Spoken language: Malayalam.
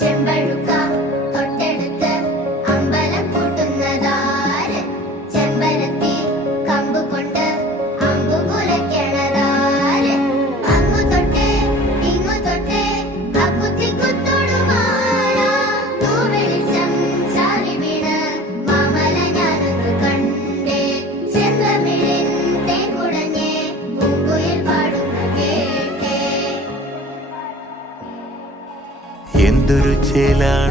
ചെമ്പഴുക്ക തൊട്ടെടുത്ത് അമ്പലം കൂട്ടുന്നതാര്? ചെമ്പരത്തി കമ്പ് കൊണ്ട് അമ്പു കുലയ്ക്കണതാര്? അങ്ങു തൊട്ടേ ഇങ്ങു തൊട്ടേ അക്കുത്തി കുത്തൊടുമാല. തൂവെളിച്ചം ചാറി വീണ് മാമല ഞാനൊന്ന് കണ്ടേ. ചെന്തമിഴിൻ തേൻകുടഞ്ഞേ പൂങ്കുയിൽ പാടുന്ന കേട്ടേ. എന്തൊരു ചേലാണ്